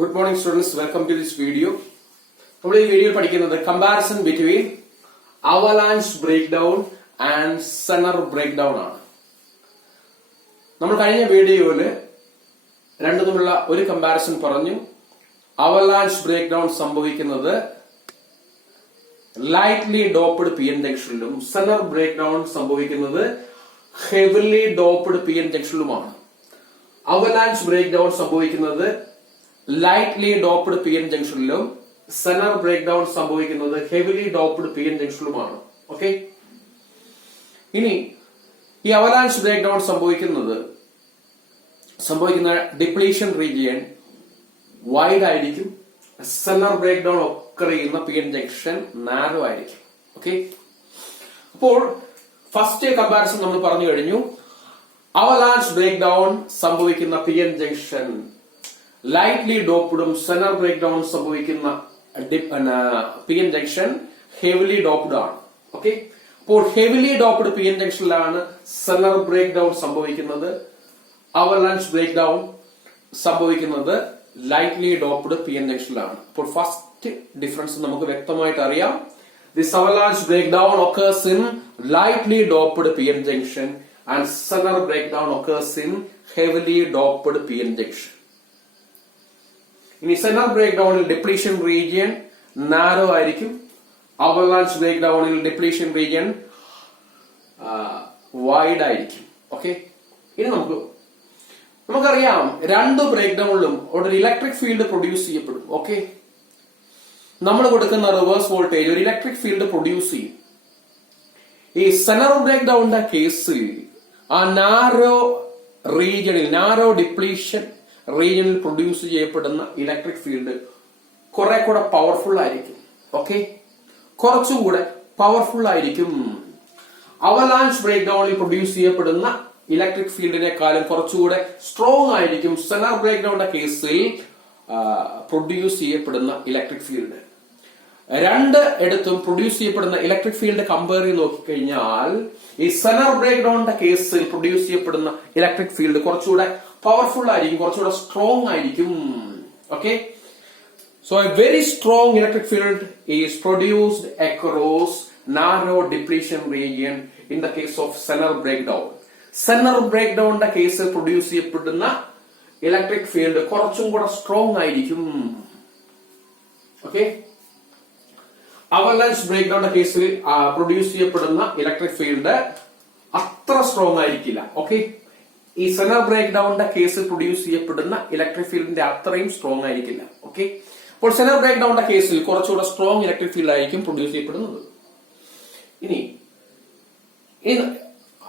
Good morning students, welcome to this video. നമ്മൾ ഈ വീഡിയോയിൽ പഠിക്കുന്നത് comparison between avalanche breakdown and Zener breakdown ആണ്. നമ്മൾ കഴിഞ്ഞ വീഡിയോയിൽ രണ്ടും തമ്മിലുള്ള ഒരു കമ്പാരിസൺ പറഞ്ഞു. അവലാൻഷ് ബ്രേക്ക് ഡൗൺ സംഭവിക്കുന്നത് ലൈറ്റ്ലി ഡോപ്ഡ് പി എൻ ജംഗ്ഷനിലും സെനർ ബ്രേക്ക് ഡൗൺ സംഭവിക്കുന്നത് ഹെവിലി ഡോപ്ഡ് പി എൻ ജംഗ്ഷനിലുമാണ്. അവലാൻഷ് ബ്രേക്ക് ഡൗൺ സംഭവിക്കുന്നത് ലൈറ്റ്ലി ഡോപ്ഡ് പി എൻ ജംഗ്ഷനിലും സെനർ ബ്രേക്ക് ഡൗൺ സംഭവിക്കുന്നത് ഹെവിലി ഡോപ്ഡ് പി എൻ ജംഗ്ഷനിലുമാണ്. ഓക്കെ, ഇനി ഈ അവലാൻഷ് ബ്രേക്ക് ഡൗൺ സംഭവിക്കുന്ന ഡിപ്ലീഷൻ റീജിയൻ വൈഡ് ആയിരിക്കും. സെനർ ബ്രേക്ക് ഡൗൺ ഒക്കർ ചെയ്യുന്ന പി എൻ ജംഗ്ഷൻ നാരോ ആയിരിക്കും. ഓക്കെ, അപ്പോൾ ഫസ്റ്റ് കമ്പാരിസൺ നമ്മൾ പറഞ്ഞു കഴിഞ്ഞു. അവലാൻഷ് ബ്രേക്ക് ഡൗൺ സംഭവിക്കുന്ന പി എൻ ജംഗ്ഷൻ ലൈറ്റ്ലി ഡോപ്ഡും സെനർ ബ്രേക്ക് ഡൗൺ സംഭവിക്കുന്ന P N junction heavily doped ആണ്. ഓക്കെ, അപ്പോൾ ഹെവിലി ഡോപ്ഡ് പി എൻ ജംഗ്ഷനിലാണ് സെനർ ബ്രേക്ക് ഡൗൺ സംഭവിക്കുന്നത്. അവലാൻഷ് ബ്രേക്ക് ഡൗൺ സംഭവിക്കുന്നത് ലൈറ്റ്ലി ഡോപ്ഡ് പി എൻ ജംഗ്ഷനിലാണ്. അപ്പോൾ ഫസ്റ്റ് ഡിഫറൻസ് നമുക്ക് വ്യക്തമായിട്ട് അറിയാം. This avalanche breakdown occurs in lightly doped PN junction and sener breakdown occurs in heavily doped PN junction. ഇനി Zener ബ്രേക്ക് ഡൗണിൽ ഡിപ്ലീഷൻ റീജിയൻ നാരോ ആയിരിക്കും. അവലാൻഷ് ബ്രേക്ക് ഡൗണിൽ ഡിപ്ലീഷൻ റീജിയൻ വൈഡ് ആയിരിക്കും. ഓക്കെ, ഇനി നമുക്കറിയാം രണ്ട് ബ്രേക്ക് ഡൗണിലും ഒരു ഇലക്ട്രിക് ഫീൽഡ് പ്രൊഡ്യൂസ് ചെയ്യപ്പെടും. ഓക്കെ, നമ്മൾ കൊടുക്കുന്ന റിവേഴ്സ് വോൾട്ടേജ് ഒരു ഇലക്ട്രിക് ഫീൽഡ് പ്രൊഡ്യൂസ് ചെയ്യും. ഈ സെനർ ബ്രേക്ക് ഡൗണിന്റെ കേസിൽ ആ നാരോ ഡിപ്ലീഷൻ റീജിയനിൽ പ്രൊഡ്യൂസ് ചെയ്യപ്പെടുന്ന ഇലക്ട്രിക് ഫീൽഡ് കുറെ കൂടെ പവർഫുൾ ആയിരിക്കും. ഓക്കെ, കുറച്ചുകൂടെ പവർഫുൾ ആയിരിക്കും. അവലാൻഷ് ബ്രേക്ക് ഡൗണിൽ പ്രൊഡ്യൂസ് ചെയ്യപ്പെടുന്ന ഇലക്ട്രിക് ഫീൽഡിനെക്കാളും കുറച്ചുകൂടെ സ്ട്രോങ് ആയിരിക്കും സെനർ ബ്രേക്ക് ഡൗണിന്റെ കേസിൽ പ്രൊഡ്യൂസ് ചെയ്യപ്പെടുന്ന ഇലക്ട്രിക് ഫീൽഡ്. രണ്ട് ഇടത്തും പ്രൊഡ്യൂസ് ചെയ്യപ്പെടുന്ന ഇലക്ട്രിക് ഫീൽഡ് കമ്പയർ ചെയ്ത് നോക്കിക്കഴിഞ്ഞാൽ ഈ സെനർ ബ്രേക്ക് ഡൗണിന്റെ കേസിൽ പ്രൊഡ്യൂസ് ചെയ്യപ്പെടുന്ന ഇലക്ട്രിക് ഫീൽഡ് കുറച്ചുകൂടെ പവർഫുൾ ആയിരിക്കും, കുറച്ചുകൂടെ സ്ട്രോങ് ആയിരിക്കും. Okay, so a very strong electric field is produced across narrow depletion region in the case of Zener breakdown. Zener ബ്രേക്ക് ഡൗണിന്റെ കേസിൽ പ്രൊഡ്യൂസ് ചെയ്യപ്പെടുന്ന ഇലക്ട്രിക് ഫീൽഡ് കുറച്ചും കൂടെ സ്ട്രോങ് ആയിരിക്കും. ഓക്കെ, അവലാൻഷ് ബ്രേക്ക് ഡൗണിന്റെ കേസിൽ പ്രൊഡ്യൂസ് ചെയ്യപ്പെടുന്ന ഇലക്ട്രിക് ഫീൽഡ് അത്ര സ്ട്രോങ് ആയിരിക്കില്ല. ഓക്കെ, ഈ സെനർ ബ്രേക്ക് ഡൗണിന്റെ കേസിൽ പ്രൊഡ്യൂസ് ചെയ്യപ്പെടുന്ന ഇലക്ട്രിക് ഫീൽഡിന്റെ അത്രയും സ്ട്രോങ് ആയിരിക്കില്ല. ഓക്കെ, അപ്പോൾ സെനർ ബ്രേക്ക് ഡൗണിന്റെ കേസിൽ കുറച്ചുകൂടെ സ്ട്രോങ് ഇലക്ട്രിക് ഫീൽഡ് ആയിരിക്കും പ്രൊഡ്യൂസ് ചെയ്യപ്പെടുന്നത്. ഇനി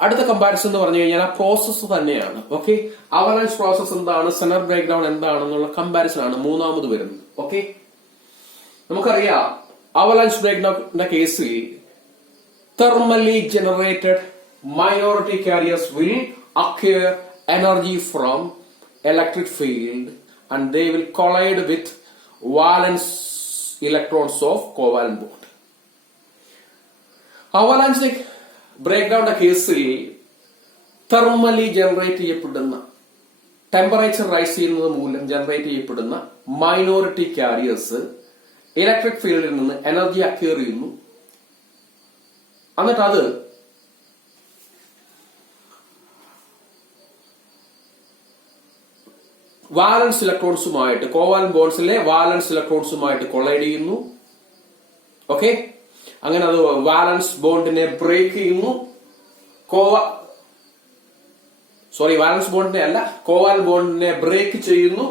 അടുത്ത കമ്പാരിസൺ എന്ന് പറഞ്ഞു കഴിഞ്ഞാൽ ആ പ്രോസസ്സ് തന്നെയാണ്. ഓക്കെ, അവലാൻഷ് പ്രോസസ് എന്താണ്, സെനർ ബ്രേക്ക് ഡൗൺ എന്താണെന്നുള്ള കമ്പാരിസൺ ആണ് മൂന്നാമത് വരുന്നത്. ഓക്കെ, നമുക്കറിയാം അവലാൻഷ് ബ്രേക്ക് ഡൗണിന്റെ കേസിൽ thermally generated minority carriers will acquire energy from electric field and they will collide with valence electrons of covalent bond. Avalanche ബ്രേക്ക് ഡൗണിന്റെ കേസിൽ തെർമലി ജനറേറ്റ് ചെയ്യപ്പെടുന്ന ടെമ്പറേച്ചർ റൈസ് ചെയ്യുന്നത് മൂലം ജനറേറ്റ് ചെയ്യപ്പെടുന്ന മൈനോറിറ്റി കാരിയേഴ്സ് ഇലക്ട്രിക് ഫീൽഡിൽ നിന്ന് എനർജി അക്വയർ ചെയ്യുന്നു. എന്നിട്ട് അത് വാലൻസ് ഇലക്ട്രോൺസുമായിട്ട് കോവാലന്റ് ബോൺസിലെ വാലൻസ് ഇലക്ട്രോൺസുമായിട്ട് കൊളൈഡ് ചെയ്യുന്നു. ഓക്കെ, അങ്ങനെ അത് വാലൻസ് ബോണ്ടിനെ ബ്രേക്ക് ചെയ്യുന്നു. വാലൻസ് ബോണ്ടിനെ അല്ല, കോവാലന്റ് ബോണ്ടിനെ ബ്രേക്ക് ചെയ്യുന്നു.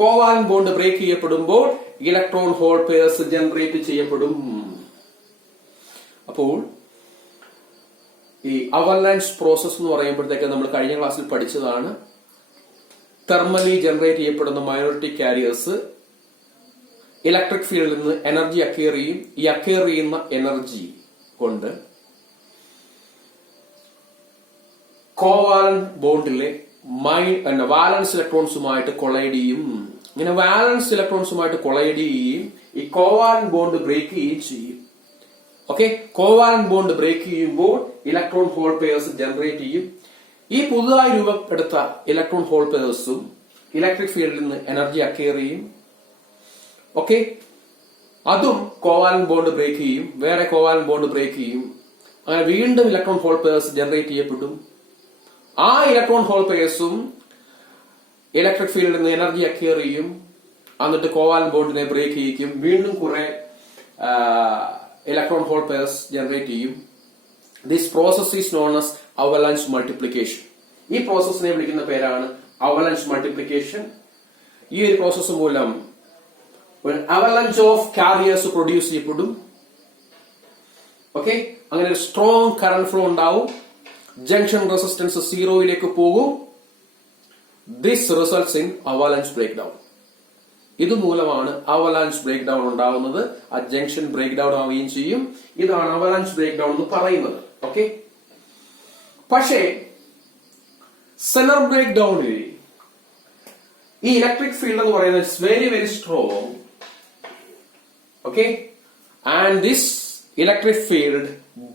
കോവാലന്റ് ബോണ്ട് ബ്രേക്ക് ചെയ്യപ്പെടുമ്പോൾ ഇലക്ട്രോൺ ഹോൾ പെയർസ് ജനറേറ്റ് ചെയ്യപ്പെടും. അപ്പോൾ ഈ അവലാൻഷ് പ്രോസസ് എന്ന് പറയുമ്പോഴത്തേക്ക് നമ്മൾ കഴിഞ്ഞ ക്ലാസ്സിൽ പഠിച്ചതാണ്. തെർമലി ജനറേറ്റ് ചെയ്യപ്പെടുന്ന മൈനോറിറ്റി കാരിയേഴ്സ് ഇലക്ട്രിക് ഫീൽഡിൽ നിന്ന് എനർജി അക്വയർ ചെയ്യും. ഈ അക്വയർ ചെയ്യുന്ന എനർജി കൊണ്ട് കോവാലന്റ് ബോണ്ടിലെ വാലൻസ് ഇലക്ട്രോൺസുമായിട്ട് കൊളൈഡ് ചെയ്യും. ഇങ്ങനെ വാലൻസ് ഇലക്ട്രോൺസുമായിട്ട് കൊളൈഡ് ചെയ്യുകയും ഈ കോവാലന്റ് ബോണ്ട് ബ്രേക്ക് ചെയ്യുകയും ചെയ്യും. ഓക്കെ, കോവാലന്റ് ബോണ്ട് ബ്രേക്ക് ചെയ്യുമ്പോൾ ഇലക്ട്രോൺ ഹോൾ പെയർസ് ജനറേറ്റ് ചെയ്യും. ഈ പുതുതായി രൂപപ്പെടുത്ത ഇലക്ട്രോൺ ഹോൾ പെയർസും ഇലക്ട്രിക് ഫീൽഡിൽ നിന്ന് എനർജി അക്വയർ ചെയ്യും. ഓക്കെ, അതും കോവാലന്റ് ബോണ്ട് ബ്രേക്ക് ചെയ്യും, വേറെ കോവാലന്റ് ബോണ്ട് ബ്രേക്ക് ചെയ്യും. അങ്ങനെ വീണ്ടും ഇലക്ട്രോൺ ഹോൾ പെയർസ് ജനറേറ്റ് ചെയ്യപ്പെടും. ആ ഇലക്ട്രോൺ ഹോൾ പെയർസും ഇലക്ട്രിക് ഫീൽഡിൽ നിന്ന് എനർജി അക്വയർ ചെയ്യും. എന്നിട്ട് കോവാലന്റ് ബോണ്ടിനെ ബ്രേക്ക് ചെയ്യിക്കും. വീണ്ടും കുറെ ഇലക്ട്രോൺ ഹോൾ പെയർസ് ജനറേറ്റ് ചെയ്യും. This process is known as avalanche multiplication. ഈ പ്രോസസ്സിനെ വിളിക്കുന്ന പേരാണ് അവലാഞ്ച് മൾട്ടിപ്ലിക്കേഷൻ. ഈ ഒരു പ്രോസസ് മൂലം ഒരു അവലാഞ്ച് ഓഫ് കാരിയേഴ്സ് പ്രൊഡ്യൂസ് ചെയ്യപ്പെടും. ഓക്കെ, അങ്ങനെ ഒരു സ്ട്രോങ് കറന്റ് ഫ്ലോ ഉണ്ടാവും. ജംഗ്ഷൻ റെസിസ്റ്റൻസ് 0 പോകും. This results in avalanche breakdown. ഇതുമൂലമാണ് അവലാഞ്ച് ബ്രേക്ക് ഡൗൺ ഉണ്ടാവുന്നത്. ആ ജംഗ്ഷൻ ബ്രേക്ക് ഡൗൺ ആവുകയും ചെയ്യും. ഇതാണ് അവലാഞ്ച് ബ്രേക്ക് ഡൗൺ എന്ന് പറയുന്നത്. ഓക്കെ, പക്ഷേ സെനർ ബ്രേക്ക് ഡൗണിൽ ഈ ഇലക്ട്രിക് ഫീൽഡ് എന്ന് പറയുന്നത് it's very very strong. Okay, and this electric field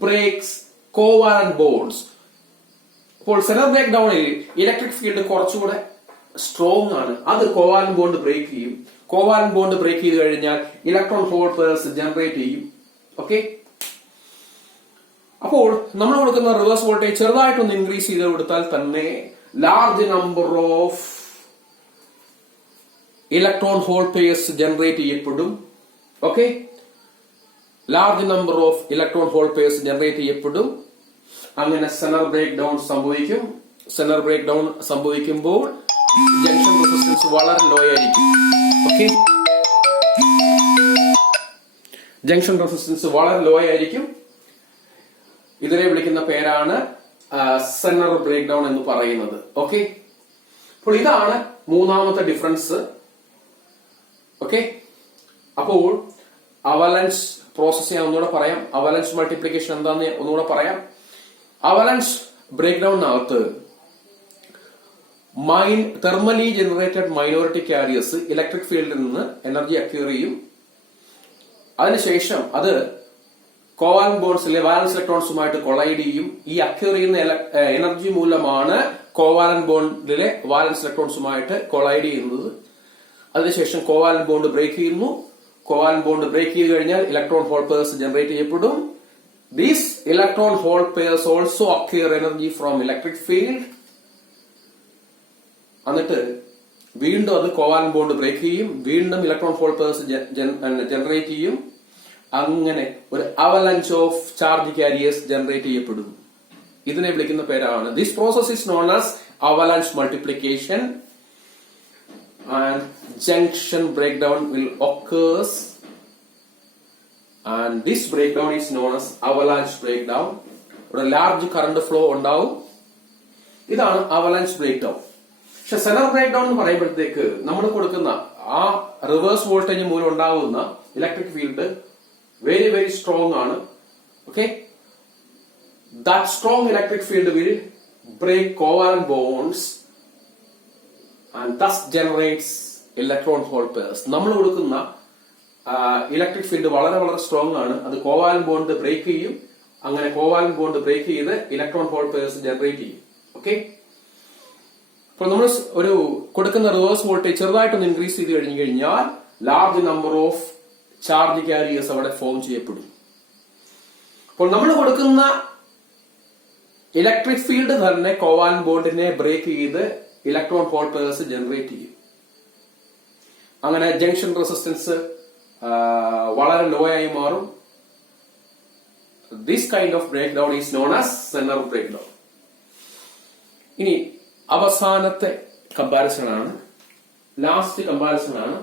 breaks covalent bonds. അപ്പോൾ സെനർ ബ്രേക്ക് ഡൗണിൽ ഇലക്ട്രിക് ഫീൽഡ് കുറച്ചുകൂടെ സ്ട്രോങ് ആണ്. അത് കോവാലന്റ് ബോണ്ട് ബ്രേക്ക് ചെയ്യും. കോവാലന്റ് ബോണ്ട് ബ്രേക്ക് ചെയ്ത് കഴിഞ്ഞാൽ ഇലക്ട്രോൺ ഹോൾ പെയർസ് ജനറേറ്റ് ചെയ്യും. ഓക്കെ, അപ്പോൾ നമ്മൾ കൊടുക്കുന്ന റിവേഴ്സ് വോൾട്ടേജ് ചെറുതായിട്ടൊന്ന് ഇൻക്രീസ് ചെയ്ത് കൊടുത്താൽ തന്നെ large number of electron hole pairs generate ചെയ്യപ്പെടും. Okay, large number of electron hole pairs generate ചെയ്യപ്പെടും. അങ്ങനെ സെനർ ബ്രേക്ക് ഡൗൺ സംഭവിക്കും. സെനർ ബ്രേക്ക് ഡൗൺ സംഭവിക്കുമ്പോൾ ജംഗ്ഷൻ റെസിസ്റ്റൻസ് വളരെ ലോ ആയിരിക്കും. ഓക്കെ, ജംഗ്ഷൻ റെസിസ്റ്റൻസ് വളരെ ലോ ആയിരിക്കും. ഇതിനെ വിളിക്കുന്ന പേരാണ് സെനർ ബ്രേക്ക് ഡൗൺ എന്ന് പറയുന്നത്. ഓക്കെ, അപ്പോൾ ഇതാണ് മൂന്നാമത്തെ ഡിഫറൻസ്. ഓക്കെ, അപ്പോൾ അവലൻസ് പ്രോസസ് ഞാൻ ഒന്നുകൂടെ പറയാം. അവലൻസ് മൾട്ടിപ്ലിക്കേഷൻ എന്താന്ന് ഒന്നുകൂടെ പറയാം. അവലൻസ് ബ്രേക്ക് ഡൗണിനകത്ത് thermally generated minority carriers electric ഫീൽഡിൽ നിന്ന് എനർജി അക്വയർ ചെയ്യും. അതിനുശേഷം അത് കോവാലന്റ് ബോണ്ട്സിലെ വാലൻസ് ഇലക്ട്രോൺസുമായിട്ട് കൊളൈഡ് ചെയ്യും. ഈ അക്വയർ ചെയ്യുന്ന എനർജി മൂലമാണ് കോവാലന്റ് ബോണ്ടിലെ വാലൻസ് ഇലക്ട്രോൺസുമായിട്ട് കൊളൈഡ് ചെയ്യുന്നത്. അതിനുശേഷം കോവാലന്റ് ബോണ്ട് ബ്രേക്ക് ചെയ്യുന്നു. കോവാലന്റ് ബോണ്ട് ബ്രേക്ക് ചെയ്ത് കഴിഞ്ഞാൽ ഇലക്ട്രോൺ ഹോൾ പെയർസ് ജനറേറ്റ് ചെയ്യപ്പെടും. These electron hole pairs also acquire energy from electric field. എന്നിട്ട് വീണ്ടും അത് കോവാലന്റ് ബോണ്ട് ബ്രേക്ക് ചെയ്യും. വീണ്ടും ഇലക്ട്രോൺ ഹോൾ പെയർസ് ജനറേറ്റ് ചെയ്യും. അങ്ങനെ ഒരു avalanche of charge carriers generate ചെയ്യപ്പെടും. ഇതിനെ വിളിക്കുന്ന പേരാണ്, this process is known as avalanche multiplication. And junction breakdown will occurs. And this breakdown is known as avalanche breakdown. ഒരു large current flow ഉണ്ടാവും. ഇതാണ് avalanche breakdown. പക്ഷെ Zener breakdown എന്ന് പറയുമ്പോഴത്തേക്ക് നമ്മൾ കൊടുക്കുന്ന ആ reverse voltage മൂലം ഉണ്ടാകുന്ന electric field very very strong ആണ്. Okay, that strong electric field will break covalent bonds and thus generates electron hole pairs. നമ്മൾ കൊടുക്കുന്ന ഇലക്ട്രിക് ഫീൽഡ് വളരെ വളരെ സ്ട്രോങ് ആണ്. അത് കോവാലന്റ് ബോണ്ട് ബ്രേക്ക് ചെയ്യും. അങ്ങനെ കോവാലന്റ് ബോണ്ട് ബ്രേക്ക് ചെയ്ത് ഇലക്ട്രോൺ ഹോൾ പെയർസ് ജനറേറ്റ് ചെയ്യും. ഓക്കെ, അപ്പോൾ നമ്മൾ ഒരു കൊടുക്കുന്ന റിവേഴ്സ് വോൾട്ടേജ് ചെറുതായിട്ടൊന്ന് ഇൻക്രീസ് ചെയ്ത് കഴിഞ്ഞു കഴിഞ്ഞാൽ large number of charge carriers അവിടെ ഫോം ചെയ്യപ്പെടും. അപ്പോൾ നമ്മൾ കൊടുക്കുന്ന ഇലക്ട്രിക് ഫീൽഡ് തന്നെ കോവാലന്റ് ബോണ്ടിനെ ബ്രേക്ക് ചെയ്ത് ഇലക്ട്രോൺ ഹോൾ പെയർസ് ജനറേറ്റ് ചെയ്യും. അങ്ങനെ ജംഗ്ഷൻ റെസിസ്റ്റൻസ് വളരെ ലോ ആയി മാറും. This kind of breakdown is known as Zener breakdown. ഇനി അവസാനത്തെ കമ്പാരിസൺ ആണ്, ലാസ്റ്റ് കമ്പാരിസൺ ആണ്